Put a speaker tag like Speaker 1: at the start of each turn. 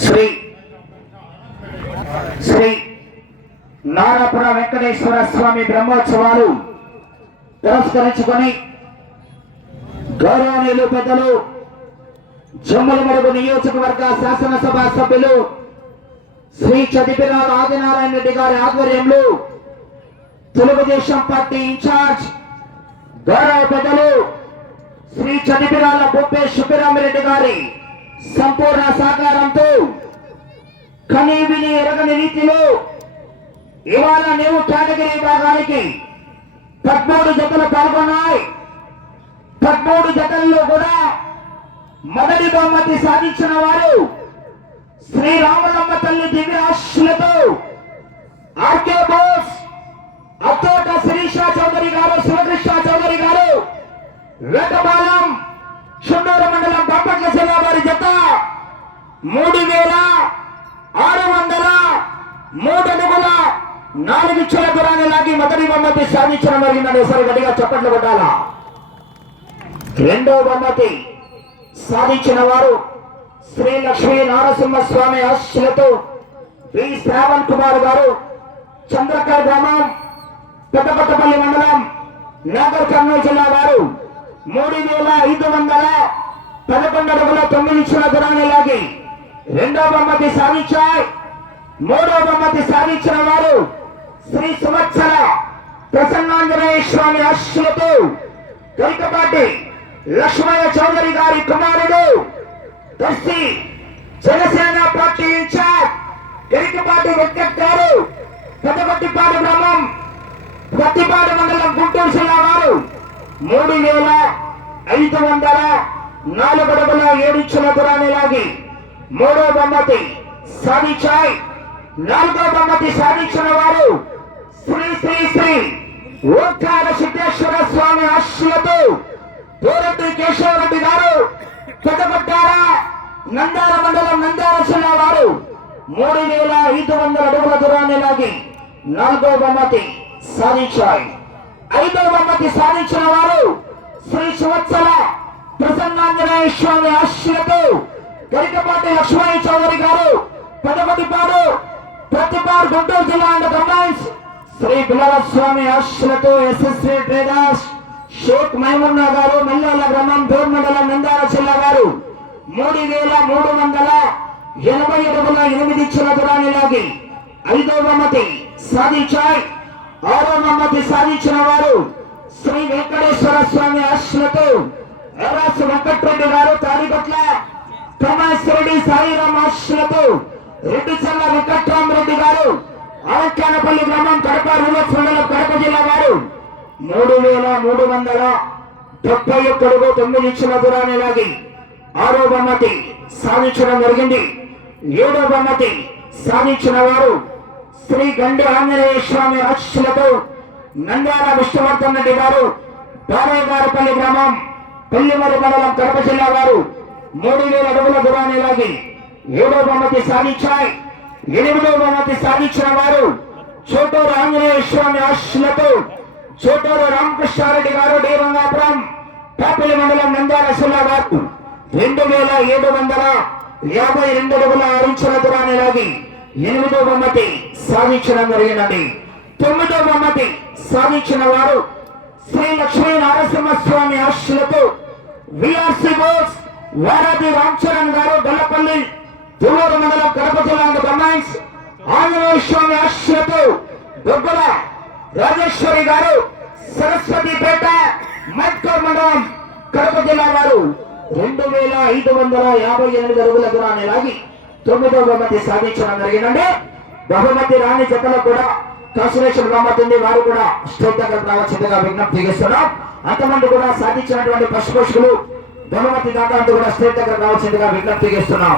Speaker 1: శ్రీ శ్రీ నారాపుర వెంకటేశ్వర స్వామి బ్రహ్మోత్సవాలు తిరస్కరించుకొని గౌరవనీయులు పెద్దలు జమ్మలమడుగు నియోజకవర్గ శాసనసభ సభ్యులు శ్రీ చదిపిరాల ఆదినారాయణ రెడ్డి గారి ఆధ్వర్యంలో తెలుగుదేశం పార్టీ ఇన్ఛార్జ్ గౌరవ పెద్దలు శ్రీ చదిపిరాల బొప్పే సుబ్బిరామిరెడ్డి గారి సంపూర్ణ సహకారంతో కనీ విని ఎరగని రీతిలో ఇవాళ నీవు కేటగిరీ విభాగానికి పద్మూడు జతలు పాల్గొన్నాయి. పద్మూడు జతల్లో కూడా మొదటి బహుమతి సాధించిన వారు శ్రీరామలమ్మ తల్లి దివ్యాశులతో ఆర్కే బోస్ అత్తోట శిరీష చౌదరి గారు శివకృష్ణ చౌదరి గారు వేటపాలెం మూడు వేల ఆరు వందల మూడు అడుగుల నాలుగు ఇచ్చిన దూరాన్ని లాగి మొదటి బొమ్మతి సాధించడం జరిగిందని ఒకసారి గట్టిగా చప్పట్లు కొట్టాలా? రెండో బహుమతి సాధించిన వారు శ్రీ లక్ష్మీ నారసింహస్వామి ఆశీలతో వి శ్రావణ్ కుమార్ గారు చంద్రకర్ గ్రామం పెద్దపట్టపల్లి మండలం నాగర్ కర్నూలు జిల్లా వారు మూడు వేల ఐదు వందల పదకొండు అడుగుల తొమ్మిది ఇచ్చిన దూరాన్ని లాగి రెండో బహుమతి సాధించారు. మూడో బహుమతి సాధించిన వారు శ్రీ సంవత్సర ప్రసన్నాంజనేయ స్వామి ఆశీస్సులతో కలికపాటి లక్ష్మయ్య చౌదరి గారి కుమారుడు దర్శి జనసేన పార్టీ ఇన్ఛార్జ్ కరికపాటి వెంకట్ గారు పెద్దపట్టిపాడు గ్రామం ప్రతిపాడు మండలం గుంటూరు జిల్లా వారు మూడు వేల ఐదు వందల నాలుగు అడుగుల ఏడిచ్చిన దూరాన్ని లాగి మూడో బొమ్మతి సాధించాయి నాలుగో బొమ్మతి సాధించిన వారు శ్రీ శ్రీ శ్రీ ఓంకార సిద్ధేశ్వర స్వామి ఆశీలతో దూరటి కేశవరెడ్డి గారు పెద్దపట్టార నందార మండలం నందార జిల్లా వారు మూడు వేల ఐదు వందల అడుగుల దూరాన్ని లాగి నాలుగో బొమ్మతి సాధించాయి ఐదో బొమ్మతి సాధించిన వారు శ్రీ సంవత్సర ప్రసన్నాంజనేయ స్వామి ఆశీలతో గరికపాటి లక్ష్మయ్య చౌదరి గారు పెదపతిపాడు ప్రతిపాడు గుంటూరు జిల్లా అండ్ కంబైన్స్. శ్రీ పిల్లల స్వామి SSV SSC traders Shaik Maimunna గారు మెల్లాల గ్రామం దూర్ మండలం నందాల జిల్లా గారు. మూడు వేల మూడు వందల ఎనభై అడుగుల ఎనిమిది ఇచ్చిన దూరాన్ని లాగి ఐదవ బహుమతి సాధించాయి ఆరో బహుమతి సాధించిన వారు శ్రీ వెంకటేశ్వర స్వామి ఆశలతో ఎర్రాసు వెంకట్రెడ్డి గారు తాడిపట్ల. రెడ్డిచల్ల వెంకట్రామరెడ్డి గారు ఆవక్యానపల్లి గ్రామం కడప రూరల్ మండలం కడప జిల్లా వారు. మూడు వేల మూడు వందల డెబ్బై ఒక్కడుగు తొమ్మిది ఇచ్చిన దూరాన్ని లాగి ఆరో బహుమతి సాధించడం జరిగింది. ఏడో బహుమతి సాధించిన వారు శ్రీ గండి ఆంజనేయ స్వామి ఆశీస్సులతో నంద్యాల విష్ణువర్ధన్ రెడ్డి గారు బాలయ్యగారపల్లి గ్రామం పెళ్ళిమరి మండలం కడప జిల్లా వారు. మూడు వేల అడుగుల దూరాన్ని లాగి ఏడో బహుమతి సాధించాయి. ఎనిమిదో బహుమతి సాధించిన వారు చోటూరు ఆంజనేయ స్వామి ఆశీస్సులతో చోటూరు రామకృష్ణారెడ్డి గారు దేవంగాపురం పాపిలి మండలం నంద్యాల జిల్లా వారు. రెండు వేల ఏడు వందల యాభై రెండు అడుగుల ఆరించిన దూరాన్ని లాగి ఎనిమిదో బొమ్మతి సాధించడం జరిగినది తొమ్మిదో బొమ్మతి సాధించిన వారు శ్రీ లక్ష్మీ నరసింహస్వామి ఆశీలతో విఆర్సి బోస్ వారాది రామ్ చరణ్ గారు గల్లపల్లి దువ్వూరు మండలం కడప జిల్లా కమాండ్స్ ఆంజనేయ స్వామి రాజేశ్వరి గారు సరస్వతిపేట మట్కూర్ మండలం కడప జిల్లా వారు రెండు వేల ఐదు వందల యాభై ఎనిమిది అడుగుల దూరాన్ని లాగి తొమ్మిదో బహుమతి సాధించడం జరిగిందండి. బహుమతి రాని జతలో కూడా కాన్సులేషన్ బహుమతి ఉంది వారు కూడా స్టేట్ దగ్గర రావాల్సిందిగా విజ్ఞప్తి చేస్తున్నాం. అంతమంది కూడా సాధించినటువంటి పశుపోషకులు బహుమతి దాకా కూడా స్టేట్ దగ్గర రావాల్సిందిగా విజ్ఞప్తి చేస్తున్నాం.